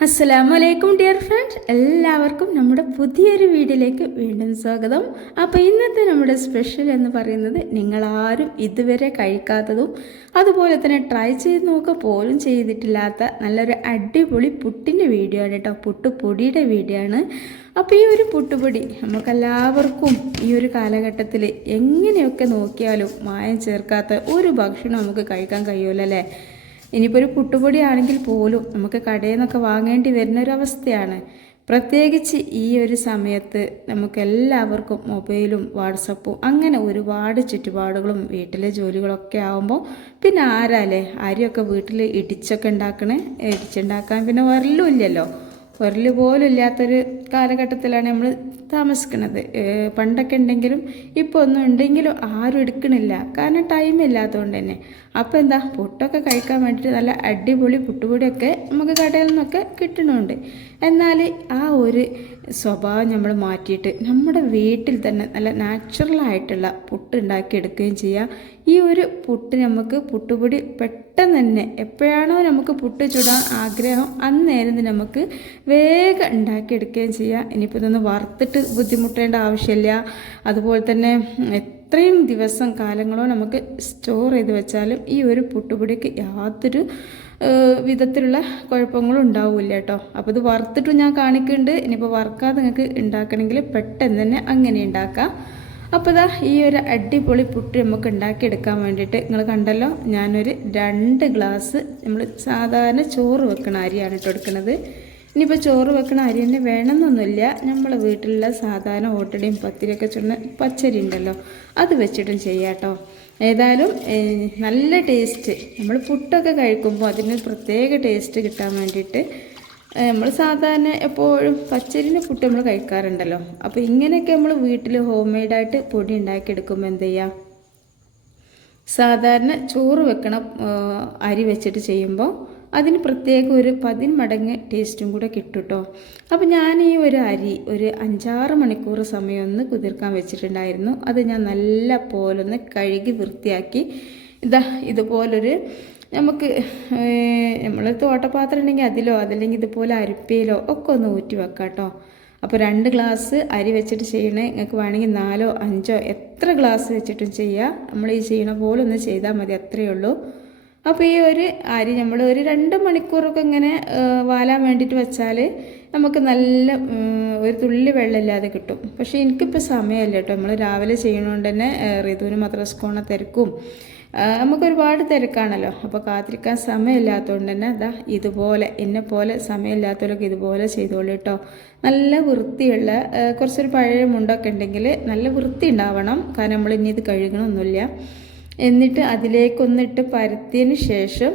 അസ്സലാമലൈക്കും dear friends, എല്ലാവർക്കും നമ്മുടെ പുതിയൊരു വീഡിയോയിലേക്ക് വീണ്ടും സ്വാഗതം. അപ്പോൾ ഇന്നത്തെ നമ്മുടെ സ്പെഷ്യൽ എന്ന് പറയുന്നത് നിങ്ങളാരും ഇതുവരെ കഴിക്കാത്തതും അതുപോലെ തന്നെ ട്രൈ ചെയ്ത് നോക്കുക പോലും ചെയ്തിട്ടില്ലാത്ത നല്ലൊരു അടിപൊളി പുട്ടിൻ്റെ വീഡിയോ ആണ് കേട്ടോ. പുട്ടുപൊടിയുടെ വീഡിയോ ആണ്. അപ്പോൾ ഈ ഒരു പുട്ടുപൊടി നമുക്കെല്ലാവർക്കും ഈ ഒരു കാലഘട്ടത്തിൽ എങ്ങനെയൊക്കെ നോക്കിയാലും മായം ചേർക്കാത്ത ഒരു ഭക്ഷണം നമുക്ക് കഴിക്കാൻ കഴിയുമല്ലോ അല്ലേ. ഇനിയിപ്പോൾ ഒരു പുട്ടുപൊടി ആണെങ്കിൽ പോലും നമുക്ക് കടയിൽ നിന്നൊക്കെ വാങ്ങേണ്ടി വരുന്നൊരവസ്ഥയാണ്. പ്രത്യേകിച്ച് ഈ ഒരു സമയത്ത് നമുക്കെല്ലാവർക്കും മൊബൈലും വാട്സപ്പും അങ്ങനെ ഒരുപാട് ചുറ്റുപാടുകളും വീട്ടിലെ ജോലികളൊക്കെ ആകുമ്പോൾ പിന്നെ ആരാലേ അരിയൊക്കെ വീട്ടിൽ ഇടിച്ചൊക്കെ ഇടിച്ചുണ്ടാക്കാൻ പിന്നെ വരലും ഇല്ലല്ലോ. വരൽ പോലും ഇല്ലാത്തൊരു കാലഘട്ടത്തിലാണ് നമ്മൾ താമസിക്കുന്നത്. പണ്ടൊക്കെ ഉണ്ടെങ്കിലും ഇപ്പോൾ ഒന്നും ഉണ്ടെങ്കിലും ആരും എടുക്കണില്ല, കാരണം ടൈം ഇല്ലാത്തതുകൊണ്ട് തന്നെ. അപ്പോൾ എന്താ, പുട്ടൊക്കെ കഴിക്കാൻ വേണ്ടിയിട്ട് നല്ല അടിപൊളി പുട്ടുപൊടിയൊക്കെ നമുക്ക് കടയിൽ നിന്നൊക്കെ കിട്ടണമുണ്ട്. എന്നാൽ ആ ഒരു സ്വഭാവം നമ്മൾ മാറ്റിയിട്ട് നമ്മുടെ വീട്ടിൽ തന്നെ നല്ല നാച്ചുറലായിട്ടുള്ള പുട്ട് ഉണ്ടാക്കിയെടുക്കുകയും ചെയ്യാം. ഈ ഒരു പുട്ട് നമുക്ക് പുട്ടുപൊടി പെട്ടെന്ന് തന്നെ എപ്പോഴാണോ നമുക്ക് പുട്ട് ചുടാൻ ആഗ്രഹം അന്നേരം നമുക്ക് വേഗം ഉണ്ടാക്കിയെടുക്കുകയും ചെയ്യാം. ഇനിയിപ്പോൾ ഇതൊന്ന് വറുത്തിട്ട് ബുദ്ധിമുട്ടേണ്ട ആവശ്യമില്ല. അതുപോലെ തന്നെ എത്രയും ദിവസം കാലങ്ങളോ നമുക്ക് സ്റ്റോർ ചെയ്ത് വെച്ചാലും ഈ ഒരു പുട്ടുപൊടിക്ക് യാതൊരു വിധത്തിലുള്ള കുഴപ്പങ്ങളും ഉണ്ടാവില്ല കേട്ടോ. അപ്പോൾ ഇത് വറുത്തിട്ടും ഞാൻ കാണിക്കുന്നുണ്ട്. ഇനിയിപ്പോൾ വറുക്കാതെ നിങ്ങൾക്ക് ഉണ്ടാക്കണമെങ്കിൽ പെട്ടെന്ന് തന്നെ അങ്ങനെ ഉണ്ടാക്കാം. അപ്പോൾ ഇതാ ഈ ഒരു അടിപൊളി പുട്ട് നമുക്ക് ഉണ്ടാക്കിയെടുക്കാൻ വേണ്ടിയിട്ട് നിങ്ങൾ കണ്ടല്ലോ, ഞാനൊരു 2 ഗ്ലാസ് നമ്മൾ സാധാരണ ചോറ് വെക്കണ അരിയാണ് ഇട്ട് എടുക്കുന്നത്. ഇനിയിപ്പോൾ ചോറ് വെക്കണ അരി തന്നെ വേണമെന്നൊന്നുമില്ല, നമ്മളെ വീട്ടിലുള്ള സാധാരണ ഓട്ടടയും പത്തിരിയൊക്കെ ചുടുന്ന പച്ചരി ഉണ്ടല്ലോ അത് വെച്ചിട്ടും ചെയ്യാം കേട്ടോ. ഏതായാലും നല്ല ടേസ്റ്റ്, നമ്മൾ പുട്ടൊക്കെ കഴിക്കുമ്പോൾ അതിന് പ്രത്യേക ടേസ്റ്റ് കിട്ടാൻ വേണ്ടിയിട്ട് നമ്മൾ സാധാരണ എപ്പോഴും പച്ചരിൻ്റെ പുട്ട് നമ്മൾ കഴിക്കാറുണ്ടല്ലോ. അപ്പോൾ ഇങ്ങനെയൊക്കെ നമ്മൾ വീട്ടിൽ ഹോം മെയ്ഡായിട്ട് പൊടി ഉണ്ടാക്കിയെടുക്കുമ്പോൾ എന്ത് ചെയ്യുക, സാധാരണ ചോറ് വെക്കണ അരി വെച്ചിട്ട് ചെയ്യുമ്പോൾ അതിന് പ്രത്യേക ഒരു 10 മടങ്ങ് ടേസ്റ്റും കൂടെ കിട്ടും കേട്ടോ. അപ്പോൾ ഞാൻ ഈ ഒരു അരി ഒരു 5-6 മണിക്കൂർ സമയം ഒന്ന് കുതിർക്കാൻ വെച്ചിട്ടുണ്ടായിരുന്നു. അത് ഞാൻ നല്ല പോലൊന്ന് കഴുകി വൃത്തിയാക്കി ഇതുപോലൊരു നമുക്ക് നമ്മൾ തോട്ടപാത്രം ഉണ്ടെങ്കിൽ അതിലോ അതല്ലെങ്കിൽ ഇതുപോലെ അരിപ്പയിലോ ഒക്കെ ഒന്ന് ഊറ്റി വെക്കാം കേട്ടോ. അപ്പോൾ 2 ഗ്ലാസ് അരി വെച്ചിട്ട് ചെയ്യണേ, നിങ്ങൾക്ക് വേണമെങ്കിൽ 4ഓ 5ഓ എത്ര ഗ്ലാസ് വെച്ചിട്ടും ചെയ്യുക. നമ്മൾ ഈ ചെയ്യണ പോലെ ഒന്ന് ചെയ്താൽ മതി, അത്രയേ ഉള്ളൂ. അപ്പോൾ ഈ ഒരു അരി നമ്മൾ ഒരു 2 മണിക്കൂറൊക്കെ ഇങ്ങനെ വാലാൻ വേണ്ടിയിട്ട് വെച്ചാൽ നമുക്ക് നല്ല ഒരു തുള്ളി വെള്ളമില്ലാതെ കിട്ടും. പക്ഷേ എനിക്കിപ്പോൾ സമയമല്ല കേട്ടോ, നമ്മൾ രാവിലെ ചെയ്യണോണ്ട് തന്നെ ഋതുവിന് മദ്രസ പോണ തിരക്കും നമുക്കൊരുപാട് തിരക്കാണല്ലോ. അപ്പോൾ കാത്തിരിക്കാൻ സമയമില്ലാത്തതുകൊണ്ട് തന്നെ ഇതുപോലെ എന്നെപ്പോലെ സമയമില്ലാത്തവരൊക്കെ ഇതുപോലെ ചെയ്തോളൂ കേട്ടോ. നല്ല വൃത്തിയുള്ള കുറച്ചൊരു പഴയ മുണ്ടൊക്കെ ഉണ്ടെങ്കിൽ നല്ല വൃത്തി ഉണ്ടാവണം, കാരണം നമ്മൾ ഇനി ഇത് കഴുകണമൊന്നുമില്ല. എന്നിട്ട് അതിലേക്കൊന്നിട്ട് പരത്തിയതിന് ശേഷം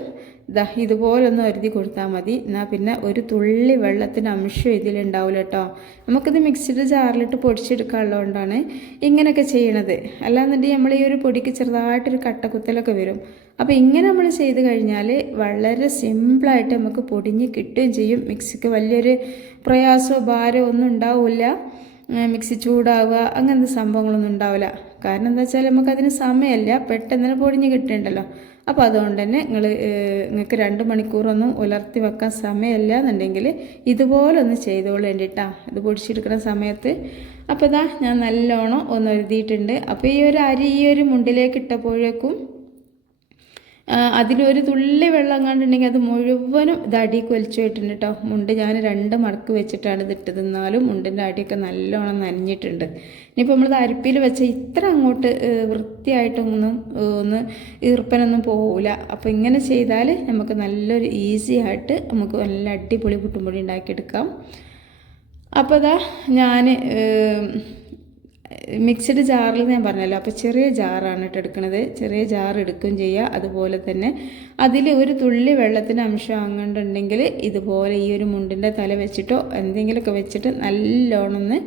ഇതുപോലൊന്ന് ഒരുതി കൊടുത്താൽ മതി. എന്നാൽ പിന്നെ ഒരു തുള്ളി വെള്ളത്തിൻ്റെ അംശം ഇതിലുണ്ടാവില്ല കേട്ടോ. നമുക്കിത് മിക്സിയുടെ ജാറിലിട്ട് പൊടിച്ചെടുക്കാനുള്ളതുകൊണ്ടാണ് ഇങ്ങനെയൊക്കെ ചെയ്യണത്. അല്ലാന്നുണ്ടെങ്കിൽ നമ്മൾ ഈ ഒരു പൊടിക്ക് ചെറുതായിട്ടൊരു കട്ടക്കുത്തലൊക്കെ വരും. അപ്പോൾ ഇങ്ങനെ നമ്മൾ ചെയ്ത് കഴിഞ്ഞാൽ വളരെ സിമ്പിളായിട്ട് നമുക്ക് പൊടിഞ്ഞ് കിട്ടുകയും ചെയ്യും. മിക്സിക്ക് വലിയൊരു പ്രയാസമോ ഭാരമോ ഒന്നും ഉണ്ടാവില്ല. മിക്സി ചൂടാവുക അങ്ങനത്തെ സംഭവങ്ങളൊന്നും ഉണ്ടാവില്ല. കാരണം എന്താ വെച്ചാൽ നമുക്കതിന് സമയമല്ല, പെട്ടെന്ന് തന്നെ പൊടിഞ്ഞ് കിട്ടുന്നുണ്ടല്ലോ. അപ്പോൾ അതുകൊണ്ട് തന്നെ നിങ്ങൾക്ക് 2 മണിക്കൂറൊന്നും ഉലർത്തി വെക്കാൻ സമയമല്ല എന്നുണ്ടെങ്കിൽ ഇതുപോലെ ഒന്ന് ചെയ്തോളേണ്ടിട്ടാ ഇത് പൊടിച്ചെടുക്കുന്ന സമയത്ത്. അപ്പോൾ ഞാൻ നല്ലോണം ഒന്ന് ഒരുതിയിട്ടുണ്ട്. അപ്പോൾ ഈ ഒരു അരി ഈ ഒരു മുണ്ടിലേക്ക് ഇട്ടപ്പോഴേക്കും അതിലൊരു തുള്ളി വെള്ളം കണ്ടുണ്ടെങ്കിൽ അത് മുഴുവനും അടിക്ക് വലിച്ചു പോയിട്ടുണ്ട് കേട്ടോ. മുണ്ട് ഞാൻ 2 മടക്ക് വെച്ചിട്ടാണ് ഇതിട്ടത്, എന്നാലും മുണ്ടിൻ്റെ അടിയൊക്കെ നല്ലോണം നനഞ്ഞിട്ടുണ്ട്. ഇനിയിപ്പോൾ നമ്മൾ അരിപ്പിയിൽ വെച്ച ഇത്ര അങ്ങോട്ട് വൃത്തിയായിട്ടൊന്നും ഒന്ന് ഈർപ്പനൊന്നും പോവില്ല. അപ്പോൾ ഇങ്ങനെ ചെയ്താൽ നമുക്ക് നല്ലൊരു ഈസി ആയിട്ട് നമുക്ക് നല്ല അടിപൊളി പുട്ടുംപൊടി ഉണ്ടാക്കിയെടുക്കാം. അപ്പോൾ ഞാൻ മിക്സഡ് ജാറിൽ ഞാൻ പറഞ്ഞല്ലോ, അപ്പോൾ ചെറിയ ജാറാണ് ഇട്ട് എടുക്കുന്നത്. ചെറിയ ജാർ എടുക്കുകയും ചെയ്യുക. അതുപോലെ തന്നെ അതിൽ ഒരു തുള്ളി വെള്ളത്തിന് അംശം അങ്ങോട്ടുണ്ടെങ്കിൽ ഇതുപോലെ ഈ ഒരു മുണ്ടിൻ്റെ തല വെച്ചിട്ടോ എന്തെങ്കിലുമൊക്കെ വെച്ചിട്ട് നല്ലോണം ഒന്ന്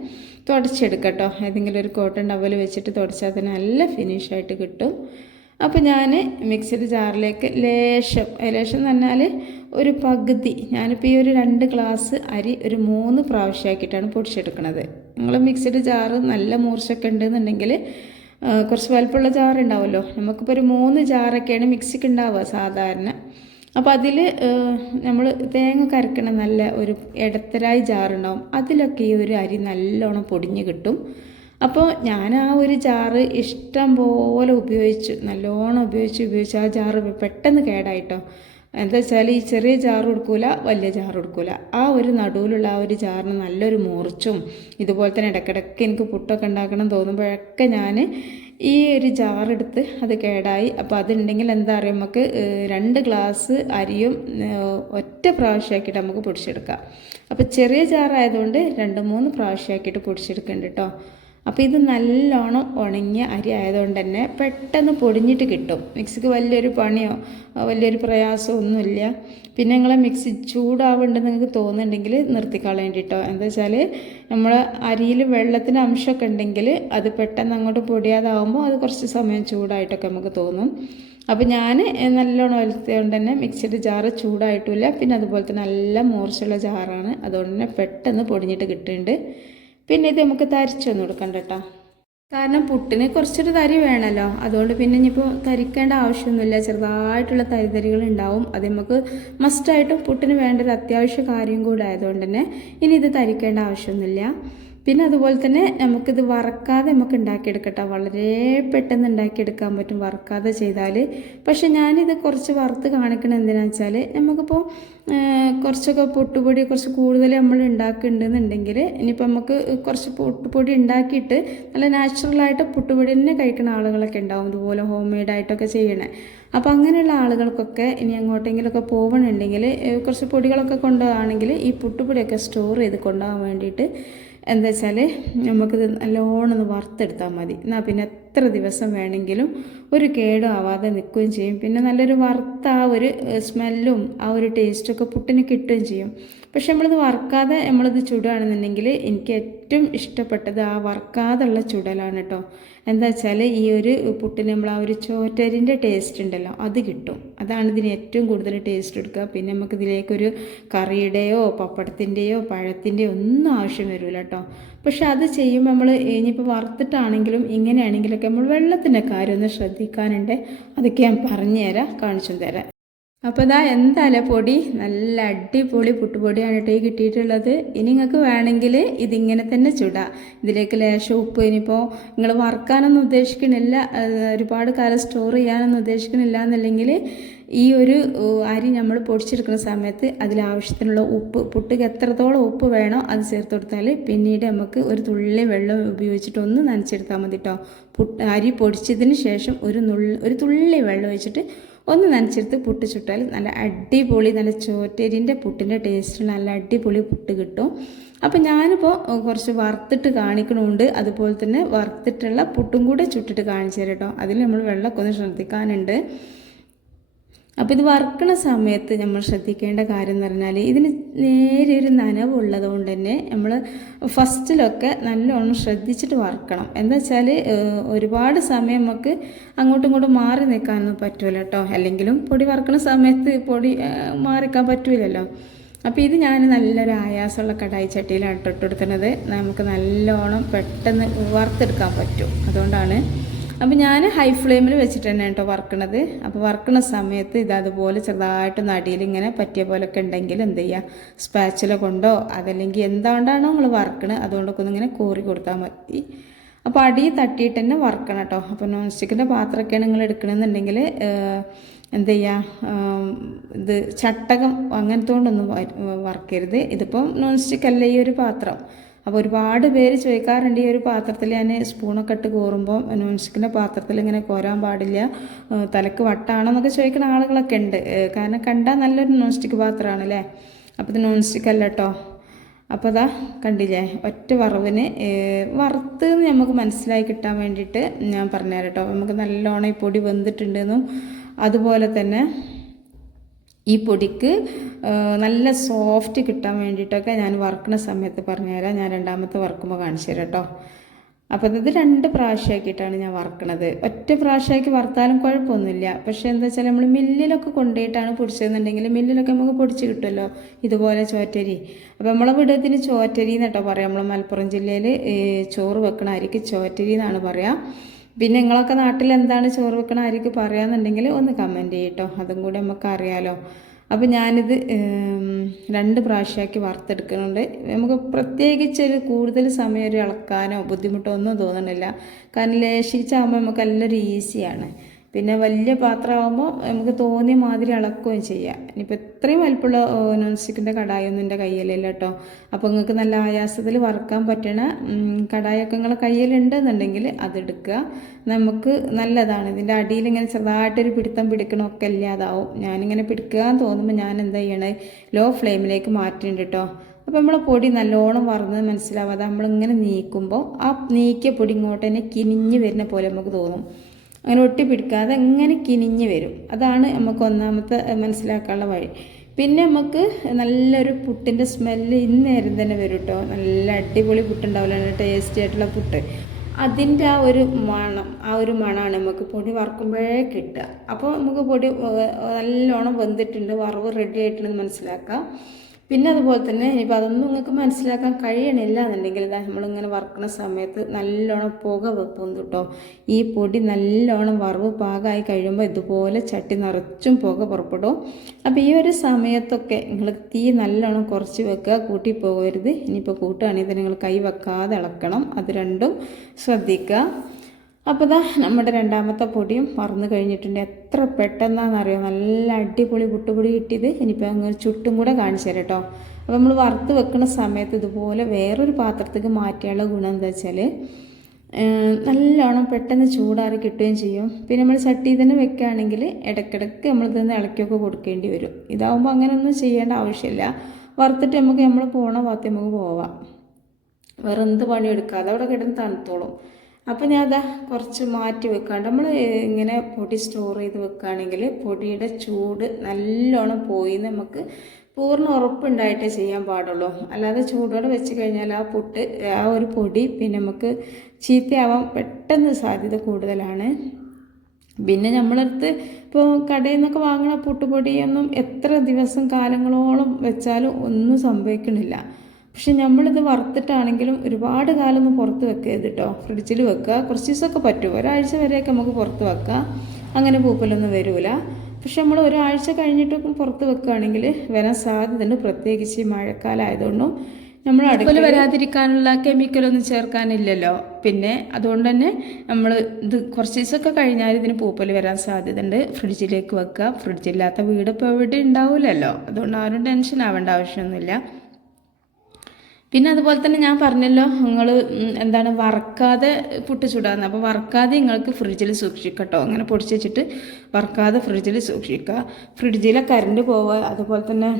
തുടച്ചെടുക്കട്ടോ. ഏതെങ്കിലും ഒരു കോട്ടൺ ടവൽ വെച്ചിട്ട് തുടച്ചാൽ തന്നെ നല്ല ഫിനിഷായിട്ട് കിട്ടും. അപ്പോൾ ഞാൻ മിക്സിയുടെ ജാറിലേക്ക് ലേശം എന്ന് പറഞ്ഞാൽ ഒരു പകുതി, ഞാനിപ്പോൾ ഈ ഒരു 2 ഗ്ലാസ് അരി ഒരു 3 പ്രാവശ്യമാക്കിയിട്ടാണ് പൊടിച്ചെടുക്കുന്നത്. നിങ്ങൾ മിക്സിയുടെ ജാറ് നല്ല മൂർച്ചയൊക്കെ ഉണ്ടെന്നുണ്ടെങ്കിൽ കുറച്ച് വലുപ്പമുള്ള ജാറുണ്ടാവുമല്ലോ, നമുക്കിപ്പോൾ ഒരു 3 ജാറൊക്കെയാണ് മിക്സിക്ക് ഉണ്ടാവുക സാധാരണ. അപ്പോൾ അതിൽ നമ്മൾ തേങ്ങ കരക്കണ നല്ല ഒരു ഇടത്തരായി ജാറുണ്ടാവും, അതിലൊക്കെ ഈ ഒരു അരി നല്ലോണം പൊടിഞ്ഞ് കിട്ടും. അപ്പോൾ ഞാൻ ആ ഒരു ജാറ് ഇഷ്ടം പോലെ ഉപയോഗിച്ചു, നല്ലോണം ഉപയോഗിച്ച് ആ ജാറ് പെട്ടെന്ന് കേടായിട്ടോ. എന്താ വെച്ചാൽ ഈ ചെറിയ ജാറ് കൊടുക്കൂല, വലിയ ജാറ് കൊടുക്കൂല, ആ ഒരു നടുവിലുള്ള ആ ഒരു ജാറിന് നല്ലൊരു മൂർച്ചും. ഇതുപോലെ തന്നെ ഇടയ്ക്കിടയ്ക്ക് എനിക്ക് പുട്ടൊക്കെ ഉണ്ടാക്കണം തോന്നുമ്പോഴൊക്കെ ഞാൻ ഈ ഒരു ജാറെടുത്ത് അത് കേടായി. അപ്പോൾ അതുണ്ടെങ്കിൽ എന്താ പറയുക, നമുക്ക് 2 ഗ്ലാസ് അരിയും ഒറ്റ പ്രാവശ്യമാക്കിയിട്ട് നമുക്ക് പൊടിച്ചെടുക്കാം. അപ്പോൾ ചെറിയ ജാറായതുകൊണ്ട് 2-3 പ്രാവശ്യമാക്കിയിട്ട് പൊടിച്ചെടുക്കുന്നുണ്ട് കേട്ടോ. അപ്പോൾ ഇത് നല്ലോണം ഉണങ്ങിയ അരി ആയതുകൊണ്ട് തന്നെ പെട്ടെന്ന് പൊടിഞ്ഞിട്ട് കിട്ടും. മിക്സിക്ക് വലിയൊരു പണിയോ വലിയൊരു പ്രയാസമോ ഒന്നുമില്ല. പിന്നെ നിങ്ങളെ മിക്സി ചൂടാവുന്നുണ്ടെന്ന് നിങ്ങൾക്ക് തോന്നുന്നുണ്ടെങ്കിൽ നിർത്തിക്കളയേണ്ടിട്ടോ. എന്താ വെച്ചാൽ നമ്മൾ അരിയിൽ വെള്ളത്തിൻ്റെ അംശമൊക്കെ ഉണ്ടെങ്കിൽ അത് പെട്ടെന്ന് അങ്ങോട്ട് പൊടിയാതാവുമ്പോൾ അത് കുറച്ച് സമയം ചൂടായിട്ടൊക്കെ നമുക്ക് തോന്നും. അപ്പോൾ ഞാൻ നല്ലോണം വലുത്തുകൊണ്ട് തന്നെ മിക്സിയുടെ ജാറ് ചൂടായിട്ടില്ല. പിന്നെ അതുപോലെ തന്നെ നല്ല മൂർച്ചയുള്ള ജാറാണ്, അതുകൊണ്ട് തന്നെ പെട്ടെന്ന് പൊടിഞ്ഞിട്ട് കിട്ടുന്നുണ്ട്. പിന്നെ ഇത് നമുക്ക് തരിച്ചൊന്നും കൊടുക്കണ്ട കേട്ടോ, കാരണം പുട്ടിന് കുറച്ചൊരു തരി വേണമല്ലോ. അതുകൊണ്ട് പിന്നെ ഇനിയിപ്പോൾ തരിക്കേണ്ട ആവശ്യമൊന്നുമില്ല, ചെറുതായിട്ടുള്ള തരിതരികൾ ഉണ്ടാവും. അത് നമുക്ക് മസ്റ്റായിട്ടും പുട്ടിന് വേണ്ട ഒരു അത്യാവശ്യ കാര്യം കൂടെ ആയതുകൊണ്ട് തന്നെ ഇനി ഇത് തരിക്കേണ്ട ആവശ്യമൊന്നുമില്ല. പിന്നെ അതുപോലെ തന്നെ നമുക്കിത് വറക്കാതെ നമുക്ക് ഉണ്ടാക്കിയെടുക്കട്ടോ, വളരെ പെട്ടെന്ന് ഉണ്ടാക്കിയെടുക്കാൻ പറ്റും വറക്കാതെ ചെയ്താൽ. പക്ഷെ ഞാനിത് കുറച്ച് വറുത്ത് കാണിക്കണം എന്തിനാണെന്ന് വെച്ചാൽ, നമുക്കിപ്പോൾ കുറച്ചൊക്കെ പൊട്ടുപൊടി കുറച്ച് കൂടുതൽ നമ്മൾ ഉണ്ടാക്കുന്നുണ്ടെന്നുണ്ടെങ്കിൽ ഇനിയിപ്പോൾ നമുക്ക് കുറച്ച് പൊട്ടുപൊടി ഉണ്ടാക്കിയിട്ട് നല്ല നാച്ചുറലായിട്ട് പുട്ടുപൊടി തന്നെ കഴിക്കുന്ന ആളുകളൊക്കെ ഉണ്ടാവും, ഇതുപോലെ ഹോം മെയ്ഡായിട്ടൊക്കെ ചെയ്യണേ. അപ്പോൾ അങ്ങനെയുള്ള ആളുകൾക്കൊക്കെ ഇനി അങ്ങോട്ടെങ്കിലൊക്കെ പോകണമെന്നുണ്ടെങ്കിൽ കുറച്ച് പൊടികളൊക്കെ കൊണ്ടുപോകുകയാണെങ്കിൽ ഈ പുട്ടുപൊടിയൊക്കെ സ്റ്റോർ ചെയ്ത് കൊണ്ടുപോകാൻ വേണ്ടിയിട്ട് എന്താ വെച്ചാൽ നമുക്കിത് നല്ലോണം ഒന്ന് വറുത്തെടുത്താൽ മതി. എന്നാൽ പിന്നെ എത്ര ദിവസം വേണമെങ്കിലും ഒരു കേടും ആവാതെ നിൽക്കുകയും ചെയ്യും. പിന്നെ നല്ലൊരു വറുത്ത ആ ഒരു സ്മെല്ലും ആ ഒരു ടേസ്റ്റൊക്കെ പുട്ടിന് കിട്ടുകയും ചെയ്യും. പക്ഷെ നമ്മളിത് വറുക്കാതെ നമ്മളിത് ചുടുകയാണെന്നുണ്ടെങ്കിൽ എനിക്ക് ഏറ്റവും ഇഷ്ടപ്പെട്ടത് ആ വറുക്കാതുള്ള ചുടലാണ് കേട്ടോ. എന്താ വെച്ചാൽ ഈ ഒരു പുട്ടിന് നമ്മൾ ആ ഒരു ചോറ്റരിൻ്റെ ടേസ്റ്റ് ഉണ്ടല്ലോ അത് കിട്ടും, അതാണ് ഇതിന് ഏറ്റവും കൂടുതൽ ടേസ്റ്റ് എടുക്കുക. പിന്നെ നമുക്ക് ഇതിലേക്കൊരു കറിയുടെയോ പപ്പടത്തിൻ്റെയോ പഴത്തിൻ്റെയോ ഒന്നും ആവശ്യം വരില്ല കേട്ടോ. പക്ഷെ അത് ചെയ്യുമ്പോൾ നമ്മൾ ഇനിയിപ്പോൾ വറുത്തിട്ടാണെങ്കിലും ഇങ്ങനെയാണെങ്കിലൊക്കെ നമ്മൾ വെള്ളത്തിൻ്റെ കാര്യം ഒന്ന് ശ്രദ്ധിക്കാനുണ്ട്. അതൊക്കെ ഞാൻ പറഞ്ഞു തരാം, കാണിച്ചു തരാം. അപ്പോൾ ഇതാ എന്തായാലും പൊടി നല്ല അടിപൊളി പുട്ടുപൊടിയാണ് കേട്ടോ ഈ കിട്ടിയിട്ടുള്ളത്. ഇനി നിങ്ങൾക്ക് വേണമെങ്കിൽ ഇതിങ്ങനെ തന്നെ ചുടാം. ഇതിലേക്ക് ലേശം ഉപ്പ്, ഇനിയിപ്പോൾ നിങ്ങൾ വറുക്കാനൊന്നും ഉദ്ദേശിക്കണില്ല, ഒരുപാട് കാലം സ്റ്റോർ ചെയ്യാനൊന്നും ഉദ്ദേശിക്കണില്ല എന്നല്ലെങ്കിൽ ഈ ഒരു അരി നമ്മൾ പൊടിച്ചെടുക്കുന്ന സമയത്ത് അതിലാവശ്യത്തിനുള്ള ഉപ്പ്, പുട്ടിക്ക് എത്രത്തോളം ഉപ്പ് വേണോ അത് ചേർത്ത് കൊടുത്താൽ പിന്നീട് നമുക്ക് ഒരു തുള്ളി വെള്ളം ഉപയോഗിച്ചിട്ട് ഒന്ന് നനച്ചെടുത്താൽ മതി കേട്ടോ. അരി പൊടിച്ചതിന് ശേഷം ഒരു തുള്ളി വെള്ളം ഒഴിച്ചിട്ട് ഒന്ന് നനച്ചെടുത്ത് പുട്ട് ചുട്ടാൽ നല്ല അടിപൊളി, നല്ല ചോറ്റരിൻ്റെ പുട്ടിൻ്റെ ടേസ്റ്റുള്ള നല്ല അടിപൊളി പുട്ട് കിട്ടും. അപ്പം ഞാനിപ്പോൾ കുറച്ച് വറുത്തിട്ട് കാണിക്കണമുണ്ട്, അതുപോലെ തന്നെ വറുത്തിട്ടുള്ള പുട്ടും കൂടെ ചുട്ടിട്ട് കാണിച്ചു തരാം കേട്ടോ. അതിൽ നമ്മൾ വെള്ളമൊക്കെ ഒന്ന് ശ്രദ്ധിക്കാനുണ്ട്. അപ്പോൾ ഇത് വറുക്കണ സമയത്ത് നമ്മൾ ശ്രദ്ധിക്കേണ്ട കാര്യം എന്ന് പറഞ്ഞാൽ ഇതിന് നേരെ ഒരു നനവുള്ളത് കൊണ്ട് തന്നെ നമ്മൾ ഫസ്റ്റിലൊക്കെ നല്ലോണം ശ്രദ്ധിച്ചിട്ട് വറുക്കണം. എന്താ വെച്ചാൽ ഒരുപാട് സമയം നമുക്ക് അങ്ങോട്ടും ഇങ്ങോട്ടും മാറി നിൽക്കാനൊന്നും പറ്റുമല്ലോ കേട്ടോ. അല്ലെങ്കിലും പൊടി വറുക്കണ സമയത്ത് പൊടി മാറിക്കാൻ പറ്റൂലല്ലോ. അപ്പോൾ ഇത് ഞാൻ നല്ലൊരു ആയാസമുള്ള കടായി ചട്ടിയിലാണ് ഇട്ട് കൊടുക്കുന്നത്, നമുക്ക് നല്ലോണം പെട്ടെന്ന് വറുത്തെടുക്കാൻ പറ്റും, അതുകൊണ്ടാണ്. അപ്പോൾ ഞാൻ ഹൈ ഫ്ലെയിമിൽ വെച്ചിട്ട് തന്നെ കേട്ടോ വറുക്കണത്. അപ്പോൾ വറുക്കണ സമയത്ത് ഇതതുപോലെ ചെറുതായിട്ട് നടിയിൽ ഇങ്ങനെ പറ്റിയ പോലൊക്കെ ഉണ്ടെങ്കിൽ എന്ത് ചെയ്യുക, സ്പാച്ചില കൊണ്ടോ അതല്ലെങ്കിൽ എന്തുകൊണ്ടാണോ നമ്മൾ വറുക്കണത് അതുകൊണ്ടൊക്കെ ഒന്നിങ്ങനെ കോറി കൊടുത്താൽ മതി. അപ്പോൾ അടി തട്ടിയിട്ട് തന്നെ വറുക്കണം കേട്ടോ. അപ്പോൾ നോൺ സ്റ്റിക്കിൻ്റെ പാത്രമൊക്കെയാണ് നിങ്ങൾ എടുക്കണമെന്നുണ്ടെങ്കിൽ എന്ത് ചെയ്യുക, ഇത് ചട്ടകം അങ്ങനത്തെ കൊണ്ടൊന്നും വറുക്കരുത്. ഇതിപ്പോൾ നോൺ സ്റ്റിക്ക് അല്ല ഈ ഒരു പാത്രം. അപ്പോൾ ഒരുപാട് പേര് ചോദിക്കാറുണ്ട് ഈ ഒരു പാത്രത്തിൽ ഞാൻ സ്പൂണൊക്കെ ഇട്ട് കോറുമ്പോൾ നോൺ സ്റ്റിക്കിൻ്റെ പാത്രത്തിൽ ഇങ്ങനെ കോരാൻ പാടില്ല, തലക്ക് വട്ടാണോ എന്നൊക്കെ ചോദിക്കുന്ന ആളുകളൊക്കെ ഉണ്ട്. കാരണം കണ്ടാൽ നല്ലൊരു നോൺ സ്റ്റിക്ക് പാത്രമാണ് അല്ലേ. അപ്പോൾ ഇത് നോൺ സ്റ്റിക്ക് അല്ല കേട്ടോ. അപ്പോൾ അതാ കണ്ടില്ലേ, ഒറ്റ വറവിന് വറുത്ത് നമുക്ക് മനസ്സിലായി കിട്ടാൻ വേണ്ടിയിട്ട് ഞാൻ പറഞ്ഞുതരാം കേട്ടോ. നമുക്ക് നല്ലോണം ഈ പൊടി വെന്തിട്ടുണ്ടെന്നും അതുപോലെ തന്നെ ഈ പൊടിക്ക് നല്ല സോഫ്റ്റ് കിട്ടാൻ വേണ്ടിയിട്ടൊക്കെ ഞാൻ വറുക്കുന്ന സമയത്ത് പറഞ്ഞുതരാം. ഞാൻ രണ്ടാമത്തെ വറുക്കുമ്പോൾ കാണിച്ചു തരാം കേട്ടോ. അപ്പോൾ ഇത് 2 പ്രാവശ്യമാക്കിയിട്ടാണ് ഞാൻ വറുക്കണത്. ഒറ്റ പ്രാവശ്യമാക്കി വറുത്താലും കുഴപ്പമൊന്നുമില്ല. പക്ഷേ എന്താ വെച്ചാൽ നമ്മൾ മില്ലിലൊക്കെ കൊണ്ടുപോയിട്ടാണ് പൊടിച്ചതെന്നുണ്ടെങ്കിൽ മില്ലിലൊക്കെ നമുക്ക് പൊടിച്ച് കിട്ടുമല്ലോ ഇതുപോലെ ചോറ്റരി. അപ്പോൾ നമ്മളെ വീടത്തിന് ചോറ്റരി എന്നിട്ടോ പറയാം. നമ്മൾ മലപ്പുറം ജില്ലയിൽ ചോറ് വെക്കണ അരിക്ക് ചോറ്റരി എന്നാണ് പറയാം. പിന്നെ നിങ്ങളൊക്കെ നാട്ടിൽ എന്താണ് ചോറ് വെക്കണ അരിക്ക് പറയാമെന്നുണ്ടെങ്കിൽ ഒന്ന് കമൻറ്റ് ചെയ്യട്ടോ, അതും കൂടെ നമുക്ക് അറിയാമല്ലോ. അപ്പോൾ ഞാനിത് 2 പ്രാവശ്യമാക്കി വറുത്തെടുക്കുന്നുണ്ട്. നമുക്ക് പ്രത്യേകിച്ചൊരു കൂടുതൽ സമയം ഒരു ഇളക്കാനോ ബുദ്ധിമുട്ടോ ഒന്നും തോന്നണില്ല. കാരണം ലേശിച്ചാകുമ്പോൾ നമുക്ക് എല്ലാവരും ഈസിയാണ്. പിന്നെ വലിയ പാത്രമാകുമ്പോൾ നമുക്ക് തോന്നിയ മാതിരി ഇളക്കുകയും ചെയ്യാം. ഇനിയിപ്പോൾ ഇത്രയും വലിപ്പമുള്ള നോൺ സ്റ്റിക്കിൻ്റെ കടായൊന്നും എൻ്റെ കയ്യിലില്ല കേട്ടോ. അപ്പോൾ നിങ്ങൾക്ക് നല്ല ആയാസത്തിൽ വറുക്കാൻ പറ്റണ കടായൊക്കെ നിങ്ങളെ കയ്യിലുണ്ടെന്നുണ്ടെങ്കിൽ അതെടുക്കുക. നമുക്ക് നല്ലതാണ്. ഇതിൻ്റെ അടിയിൽ ഇങ്ങനെ ചെറുതായിട്ടൊരു പിടുത്തം പിടിക്കണമൊക്കെ ഇല്ലാതാവും. ഞാനിങ്ങനെ പിടിക്കാൻ തോന്നുമ്പോൾ ഞാൻ എന്താ ചെയ്യണേ, ലോ ഫ്ലെയിമിലേക്ക് മാറ്റുന്നുണ്ട് കേട്ടോ. അപ്പോൾ നമ്മളെ പൊടി നല്ലോണം വറുന്നത് മനസ്സിലാവാതെ നമ്മളിങ്ങനെ നീക്കുമ്പോൾ ആ നീക്കിയ പൊടി ഇങ്ങോട്ട് തന്നെ കിനിഞ്ഞ് വരുന്ന പോലെ നമുക്ക് തോന്നും. അങ്ങനെ ഒട്ടി പിടിക്കാതെ ഇങ്ങനെ കിനിഞ്ഞ് വരും. അതാണ് നമുക്ക് ഒന്നാമത്തെ മനസ്സിലാക്കാനുള്ള വഴി. പിന്നെ നമുക്ക് നല്ലൊരു പുട്ടിൻ്റെ സ്മെല്ല് ഇന്നേരം തന്നെ വരും കേട്ടോ. നല്ല അടിപൊളി പുട്ടുണ്ടാവില്ല, നല്ല ടേസ്റ്റി ആയിട്ടുള്ള പുട്ട്. അതിൻ്റെ ആ ഒരു മണമാണ് നമുക്ക് പൊടി വറുക്കുമ്പോഴേ കിട്ടുക. അപ്പോൾ നമുക്ക് പൊടി നല്ലോണം വെന്തിട്ടുണ്ട്, വറവ് റെഡി ആയിട്ടുണ്ടെന്ന് മനസ്സിലാക്കാം. പിന്നെ അതുപോലെ തന്നെ ഇനിയിപ്പോൾ അതൊന്നും നിങ്ങൾക്ക് മനസ്സിലാക്കാൻ കഴിയണില്ല എന്നുണ്ടെങ്കിൽ നമ്മളിങ്ങനെ വറുക്കുന്ന സമയത്ത് നല്ലോണം പുക വെക്കും കേട്ടോ. ഈ പൊടി നല്ലോണം വറവ് പാകമായി കഴിയുമ്പോൾ ഇതുപോലെ ചട്ടി നിറച്ചും പുക പുറപ്പെടും. അപ്പോൾ ഈ ഒരു സമയത്തൊക്കെ നിങ്ങൾ തീ നല്ലോണം കുറച്ച് വെക്കുക, കൂട്ടി പോകരുത്. ഇനിയിപ്പോൾ കൂട്ടുകയാണെങ്കിൽ നിങ്ങൾ കൈ വെക്കാതെ ഇളക്കണം. അത് രണ്ടും ശ്രദ്ധിക്കുക. അപ്പോൾ നമ്മുടെ രണ്ടാമത്തെ പൊടിയും വറന്ന് കഴിഞ്ഞിട്ടുണ്ട്. എത്ര പെട്ടെന്നാണെന്നറിയോ നല്ല അടിപൊളി പുട്ടുപൊടി കിട്ടിയത്. ഇനിയിപ്പോൾ അങ്ങനെ ചുട്ടും കൂടെ കാണിച്ചു തരാം കേട്ടോ. അപ്പോൾ നമ്മൾ വറുത്ത് വെക്കുന്ന സമയത്ത് ഇതുപോലെ വേറൊരു പാത്രത്തേക്ക് മാറ്റിയുള്ള ഗുണം എന്താ വെച്ചാൽ നല്ലോണം പെട്ടെന്ന് ചൂടാറി കിട്ടുകയും ചെയ്യും. പിന്നെ നമ്മൾ ചട്ടി തന്നെ വെക്കുകയാണെങ്കിൽ ഇടയ്ക്കിടയ്ക്ക് നമ്മളിതൊന്ന് ഇളക്കിയൊക്കെ കൊടുക്കേണ്ടി വരും. ഇതാവുമ്പോൾ അങ്ങനെയൊന്നും ചെയ്യേണ്ട ആവശ്യമില്ല. വറുത്തിട്ട് നമ്മൾ പോണ ഭാഗത്ത് നമുക്ക് പോവാം. വേറെ എന്ത് പണിയെടുക്കാതെ അവിടെ കിടന്ന് തണുത്തോളും. അപ്പോൾ ഞാൻ കുറച്ച് മാറ്റി വെക്കാണ്ട് നമ്മൾ ഇങ്ങനെ പൊടി സ്റ്റോർ ചെയ്ത് വെക്കുകയാണെങ്കിൽ പൊടിയുടെ ചൂട് നല്ലോണം പോയി നമുക്ക് പൂർണ്ണ ഉറപ്പുണ്ടായിട്ടേ ചെയ്യാൻ പാടുള്ളൂ. അല്ലാതെ ചൂടോടെ വെച്ച് കഴിഞ്ഞാൽ ആ ഒരു പൊടി പിന്നെ നമുക്ക് ചീത്തയാവാൻ പെട്ടെന്ന് സാധ്യത കൂടുതലാണ്. പിന്നെ നമ്മളടുത്ത് ഇപ്പോൾ കടയിൽ നിന്നൊക്കെ വാങ്ങുന്ന പുട്ടുപൊടിയൊന്നും എത്ര ദിവസം കാലങ്ങളോളം വെച്ചാലും ഒന്നും സംഭവിക്കണില്ല. പക്ഷെ നമ്മളിത് വറുത്തിട്ടാണെങ്കിലും ഒരുപാട് കാലമൊന്നും പുറത്ത് വെക്കരുത് കേട്ടോ. ഫ്രിഡ്ജിൽ വെക്കുക. കുറച്ച് ദിവസമൊക്കെ പറ്റും, ഒരാഴ്ച വരെയൊക്കെ നമുക്ക് പുറത്ത് വെക്കാം. അങ്ങനെ പൂപ്പലൊന്നും വരില്ല. പക്ഷെ നമ്മൾ ഒരാഴ്ച കഴിഞ്ഞിട്ടൊക്കെ പുറത്ത് വെക്കുകയാണെങ്കിൽ വരാൻ സാധ്യതയുണ്ട്. പ്രത്യേകിച്ച് ഈ മഴക്കാലമായതുകൊണ്ടും നമ്മൾ അടുപ്പിൽ വരാതിരിക്കാനുള്ള കെമിക്കലൊന്നും ചേർക്കാനില്ലല്ലോ. പിന്നെ അതുകൊണ്ട് തന്നെ നമ്മൾ ഇത് കുറച്ച് ദിവസമൊക്കെ കഴിഞ്ഞാൽ ഇതിന് പൂപ്പൽ വരാൻ സാധ്യതയുണ്ട്. ഫ്രിഡ്ജിലേക്ക് വെക്കുക. ഫ്രിഡ്ജില്ലാത്ത വീട് ഇപ്പോൾ എവിടെ ഉണ്ടാവില്ലല്ലോ. അതുകൊണ്ട് ആരും ടെൻഷൻ ആവേണ്ട ആവശ്യമൊന്നുമില്ല. പിന്നെ അതുപോലെ തന്നെ ഞാൻ പറഞ്ഞല്ലോ നിങ്ങൾ വറക്കാതെ പുട്ട് ചുടാന്ന്. അപ്പോൾ വറക്കാതെ നിങ്ങൾക്ക് ഫ്രിഡ്ജിൽ സൂക്ഷിക്കട്ടോ. അങ്ങനെ പൊടിച്ച് വെച്ചിട്ട് വറക്കാതെ ഫ്രിഡ്ജിൽ സൂക്ഷിക്കുക. ഫ്രിഡ്ജിലെ കറണ്ട് പോവുക, അതുപോലെ തന്നെ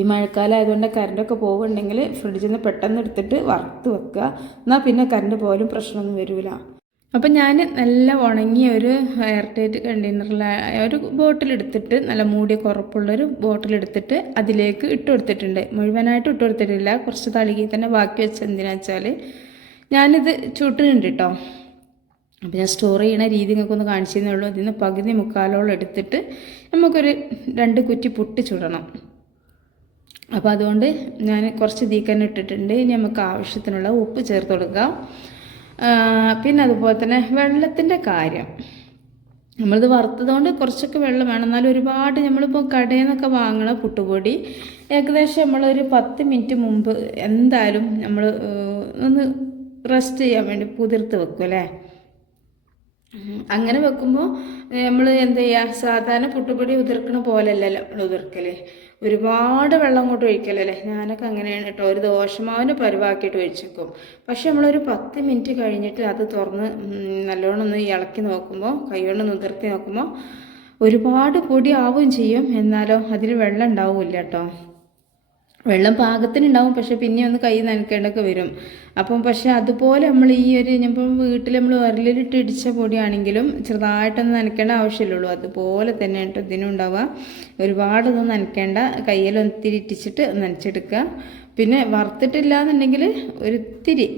ഈ മഴക്കാലം ആയതുകൊണ്ട് കറണ്ടൊക്കെ പോവുകയുണ്ടെങ്കിൽ ഫ്രിഡ്ജിൽ നിന്ന് പെട്ടെന്ന് എടുത്തിട്ട് വറുത്ത് വെക്കുക. എന്നാൽ പിന്നെ കറണ്ട് പോലും പ്രശ്നമൊന്നും വരില്ല. അപ്പം ഞാൻ നല്ല ഉണങ്ങിയ ഒരു എയർ ടൈറ്റ് കണ്ടെയ്നറിൽ ഒരു ബോട്ടിലെടുത്തിട്ട് നല്ല മൂടിയ കുറപ്പുള്ളൊരു ബോട്ടിലെടുത്തിട്ട് അതിലേക്ക് ഇട്ട് കൊടുത്തിട്ടുണ്ട്. മുഴുവനായിട്ട് ഇട്ട് കൊടുത്തിട്ടില്ല, കുറച്ച് തളികി തന്നെ ബാക്കി വെച്ച് എന്തിനാ വെച്ചാൽ ഞാനിത് ചുട്ടിട്ടുണ്ട് കേട്ടോ. അപ്പോൾ ഞാൻ സ്റ്റോർ ചെയ്യണ രീതി നിങ്ങൾക്കൊന്ന് കാണിച്ചു തന്നേ ഉള്ളൂ. ഇതിന് പകുതി മുക്കാലോളം എടുത്തിട്ട് നമുക്കൊരു 2 കുറ്റി പുട്ട് ചുടണം. അപ്പോൾ അതുകൊണ്ട് ഞാൻ കുറച്ച് തീക്കന്നെ ഇട്ടിട്ടുണ്ട്. ഇനി നമുക്ക് ആവശ്യത്തിനുള്ള ഉപ്പ് ചേർത്ത് കൊടുക്കാം. പിന്നെ അതുപോലെ തന്നെ വെള്ളത്തിൻ്റെ കാര്യം, നമ്മളിത് വറുത്തതുകൊണ്ട് കുറച്ചൊക്കെ വെള്ളം വേണം. എന്നാലും ഒരുപാട് നമ്മളിപ്പോൾ കടയിൽ നിന്നൊക്കെ വാങ്ങണ പുട്ടുപൊടി ഏകദേശം നമ്മളൊരു 10 മിനിറ്റ് മുമ്പ് എന്തായാലും നമ്മൾ ഒന്ന് റെസ്റ്റ് ചെയ്യാൻ വേണ്ടി കുതിർത്ത് വെക്കും അല്ലേ. അങ്ങനെ വെക്കുമ്പോൾ നമ്മൾ എന്താ ചെയ്യുക, സാധാരണ പുട്ടുപൊടി ഉതിർക്കണ പോലെയല്ലല്ലോ നമ്മൾ ഉതിർക്കൽ. ഒരുപാട് വെള്ളം അങ്ങോട്ട് ഒഴിക്കലല്ലേ. ഞാനൊക്കെ അങ്ങനെയാണ് കേട്ടോ. ഒരു ദോശമാവിന് പരുവാക്കിയിട്ട് ഒഴിച്ചേക്കും. പക്ഷെ നമ്മളൊരു 10 മിനിറ്റ് കഴിഞ്ഞിട്ട് അത് തുറന്ന് നല്ലോണം ഒന്ന് ഇളക്കി നോക്കുമ്പോൾ, കൈകൊണ്ട് ഉതിർത്തി നോക്കുമ്പോൾ ഒരുപാട് പൊടി ആവുകയും ചെയ്യും. എന്നാലോ അതിൽ വെള്ളം ഉണ്ടാവില്ല കേട്ടോ. വെള്ളം പാകത്തിനുണ്ടാവും, പക്ഷെ പിന്നെ ഒന്ന് കൈ നനയ്ക്കേണ്ടൊക്കെ വരും. അപ്പം പക്ഷെ അതുപോലെ നമ്മൾ ഈ ഒരു ഇപ്പം വീട്ടിൽ നമ്മൾ ഉരലിലിട്ട് ഇടിച്ച പൊടിയാണെങ്കിലും ചെറുതായിട്ടൊന്നും നനയ്ക്കേണ്ട ആവശ്യമില്ലുള്ളൂ. അതുപോലെ തന്നെ കേട്ടോ ഇതിനും ഉണ്ടാവുക. ഒരുപാടൊന്നും നനയ്ക്കേണ്ട, കയ്യിലൊത്തിരി ഇട്ടിച്ചിട്ട് നനച്ചെടുക്കുക. പിന്നെ വറുത്തിട്ടില്ല എന്നുണ്ടെങ്കിൽ ഒരിത്തിരി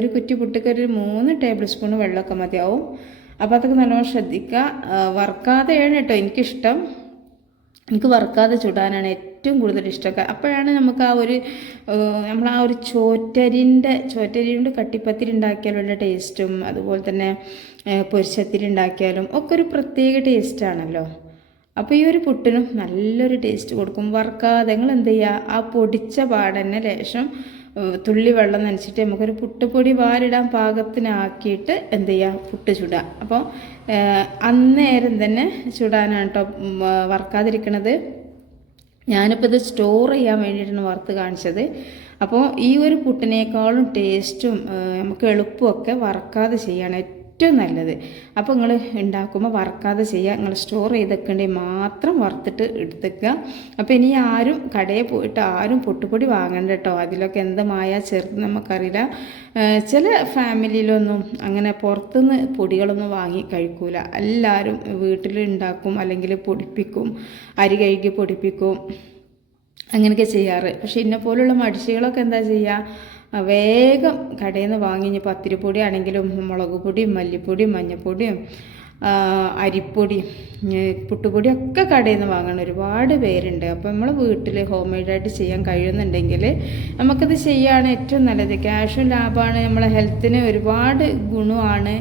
ഒരു കുറ്റി പുട്ടിക്ക് ഒരു 3 ടേബിൾ സ്പൂൺ വെള്ളമൊക്കെ മതിയാവും. അപ്പോൾ അതൊക്കെ നല്ലോണം ശ്രദ്ധിക്കുക. വറുക്കാതെയാണ് കേട്ടോ എനിക്കിഷ്ടം. എനിക്ക് വറുക്കാതെ ചുടാനാണ് ഏറ്റവും കൂടുതൽ ഇഷ്ടമൊക്കെ. അപ്പോഴാണ് നമുക്ക് നമ്മൾ ആ ഒരു ചോറ്റരി കൊണ്ട് കട്ടിപ്പത്തിരി ഉണ്ടാക്കിയാലും ഉള്ള ടേസ്റ്റും, അതുപോലെ തന്നെ പൊരിച്ചത്തിരി ഉണ്ടാക്കിയാലും ഒക്കെ ഒരു പ്രത്യേക ടേസ്റ്റാണല്ലോ. അപ്പോൾ ഈ ഒരു പുട്ടിനും നല്ലൊരു ടേസ്റ്റ് കൊടുക്കും. വറുക്കാതെ നിങ്ങൾ എന്ത് ചെയ്യുക, ആ പൊടിച്ച പാടന്നെ ലേശം തുള്ളി വെള്ളം നനച്ചിട്ട് നമുക്കൊരു പുട്ടുപൊടി വാരിടാൻ പാകത്തിനാക്കിയിട്ട് എന്ത് ചെയ്യുക, പുട്ട് ചുടുക. അപ്പോൾ അന്നേരം തന്നെ ചുടാനാണ് കേട്ടോ വറുക്കാതിരിക്കണത്. ഞാനിപ്പോൾ ഇത് സ്റ്റോർ ചെയ്യാൻ വേണ്ടിയിട്ടാണ് വറുത്ത് കാണിച്ചത്. അപ്പോൾ ഈ ഒരു പുട്ടിനേക്കാളും ടേസ്റ്റും നമുക്ക് എളുപ്പമൊക്കെ വറുക്കാതെ ചെയ്യാണ് ഏറ്റവും നല്ലത്. അപ്പോൾ നിങ്ങൾ ഉണ്ടാക്കുമ്പോൾ വറുക്കാതെ ചെയ്യുക. നിങ്ങൾ സ്റ്റോർ ചെയ്തെക്കേണ്ടി മാത്രം വറുത്തിട്ട് എടുത്തേക്കുക. അപ്പോൾ ഇനി ആരും കടയിൽ പോയിട്ട് ആരും പുട്ടുപൊടി വാങ്ങണ്ട കേട്ടോ. അതിലൊക്കെ എന്ത് മായ ചേർത്ത് നമുക്കറിയില്ല. ചില ഫാമിലിയിലൊന്നും അങ്ങനെ പുറത്തുനിന്ന് പൊടികളൊന്നും വാങ്ങി കഴിക്കൂല. എല്ലാവരും വീട്ടിൽ ഉണ്ടാക്കും, അല്ലെങ്കിൽ പൊടിപ്പിക്കും, അരി കഴുകി പൊടിപ്പിക്കും, അങ്ങനെയൊക്കെ ചെയ്യാറ്. പക്ഷെ ഇന്നെ പോലുള്ള മടിച്ചികളൊക്കെ എന്താ ചെയ്യുക, വേഗം കടയിൽ നിന്ന് വാങ്ങി പത്തിരിപ്പൊടി ആണെങ്കിലും മുളക് പൊടിയും മല്ലിപ്പൊടിയും മഞ്ഞൾപ്പൊടിയും അരിപ്പൊടി പുട്ടുപൊടിയൊക്കെ കടയിൽ നിന്ന് വാങ്ങണം. ഒരുപാട് പേരുണ്ട്. അപ്പോൾ നമ്മൾ വീട്ടിൽ ഹോം മെയ്ഡായിട്ട് ചെയ്യാൻ കഴിയുന്നുണ്ടെങ്കിൽ നമുക്കത് ചെയ്യുകയാണ് ഏറ്റവും നല്ലത്. ക്യാഷും ലാഭമാണ്, നമ്മളെ ഹെൽത്തിന് ഒരുപാട് ഗുണമാണ്,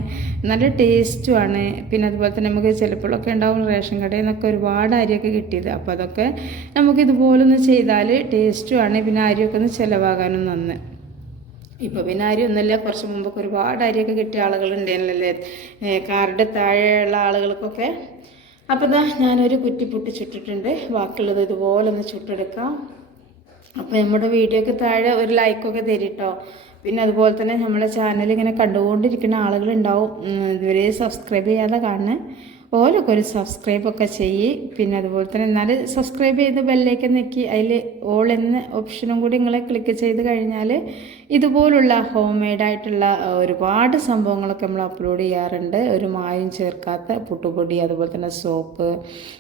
നല്ല ടേസ്റ്റുമാണ്. പിന്നെ അതുപോലെ തന്നെ നമുക്ക് ചിലപ്പോഴൊക്കെ ഉണ്ടാവും റേഷൻ കടയിൽ നിന്നൊക്കെ ഒരുപാട് അരിയൊക്കെ കിട്ടിയത്. അപ്പോൾ അതൊക്കെ നമുക്ക് ഇതുപോലൊന്ന് ചെയ്താൽ ടേസ്റ്റുമാണ്. പിന്നെ അരിയൊക്കെ ഒന്ന് ചിലവാകാനും നന്ന്. ഇപ്പോൾ പിന്നെ അരി ഒന്നുമില്ല, കുറച്ച് മുമ്പൊക്കെ ഒരുപാട് അരിയൊക്കെ കിട്ടിയ ആളുകളുണ്ടായിരുന്നല്ലേ, കാറിൻ്റെ താഴെയുള്ള ആളുകൾക്കൊക്കെ. അപ്പോൾ ഇതാ ഞാനൊരു കുറ്റി പുട്ടി ചുട്ടിട്ടുണ്ട്. ബാക്കിയുള്ളത് ഇതുപോലെ ഒന്ന് ചുട്ടെടുക്കാം. അപ്പോൾ നമ്മുടെ വീഡിയോക്ക് താഴെ ഒരു ലൈക്കൊക്കെ തരിട്ടോ. പിന്നെ അതുപോലെ തന്നെ നമ്മളെ ചാനൽ ഇങ്ങനെ കണ്ടുകൊണ്ടിരിക്കുന്ന ആളുകളുണ്ടാവും, ഇതുവരെ സബ്സ്ക്രൈബ് ചെയ്യാതെ കാണുന്നത്, ഓരോക്കെ ഒരു സബ്സ്ക്രൈബൊക്കെ ചെയ്യ്. പിന്നെ അതുപോലെ തന്നെ എന്നാൽ സബ്സ്ക്രൈബ് ചെയ്ത് ബെല്ലേക്ക് നെക്കി അതിൽ ഓൾ എന്ന ഓപ്ഷനും കൂടി നിങ്ങൾ ക്ലിക്ക് ചെയ്ത് കഴിഞ്ഞാൽ ഇതുപോലുള്ള ഹോം മെയ്ഡായിട്ടുള്ള ഒരുപാട് സംഭവങ്ങളൊക്കെ നമ്മൾ അപ്ലോഡ് ചെയ്യാറുണ്ട്. ഒരു മായം ചേർക്കാത്ത പുട്ടുപൊടി, അതുപോലെ തന്നെ സോപ്പ്,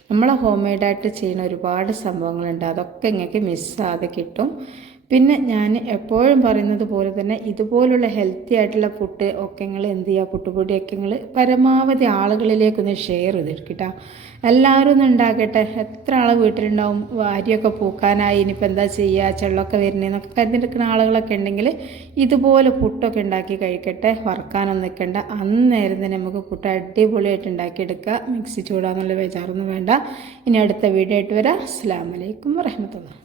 നമ്മൾ ഹോം മെയ്ഡായിട്ട് ചെയ്യുന്ന ഒരുപാട് സംഭവങ്ങളുണ്ട്. അതൊക്കെ നിങ്ങൾക്ക് മിസ്സാതെ കിട്ടും. പിന്നെ ഞാൻ എപ്പോഴും പറയുന്നത് പോലെ തന്നെ ഇതുപോലുള്ള ഹെൽത്തി ആയിട്ടുള്ള പുട്ട് ഒക്കെ നിങ്ങൾ എന്ത് ചെയ്യുക, പുട്ടുപൊടിയൊക്കെ നിങ്ങൾ പരമാവധി ആളുകളിലേക്കൊന്ന് ഷെയർ ചെയ്തെടുക്കട്ടോ. എല്ലാവരും ഒന്ന് ഉണ്ടാക്കട്ടെ. എത്ര ആൾ വീട്ടിലുണ്ടാവും, അരിയൊക്കെ പൂക്കാനായി, ഇനിയിപ്പോൾ എന്താ ചെയ്യുക, ചെള്ളമൊക്കെ വരുന്നതെന്നൊക്കെ കരുതിയെടുക്കുന്ന ആളുകളൊക്കെ ഉണ്ടെങ്കിൽ ഇതുപോലെ പുട്ടൊക്കെ ഉണ്ടാക്കി കഴിക്കട്ടെ. വറുക്കാനൊന്നും നിൽക്കണ്ട. അന്നേരം തന്നെ നമുക്ക് പുട്ട് അടിപൊളിയായിട്ട് ഉണ്ടാക്കിയെടുക്കുക. മിക്സി ചൂടാന്നുള്ള വിചാരമൊന്നും വേണ്ട. ഇനി അടുത്ത വീഡിയോ ആയിട്ട് വരാം. അസ്സലാമു അലൈക്കും വറഹ്മത്തുള്ളാഹി.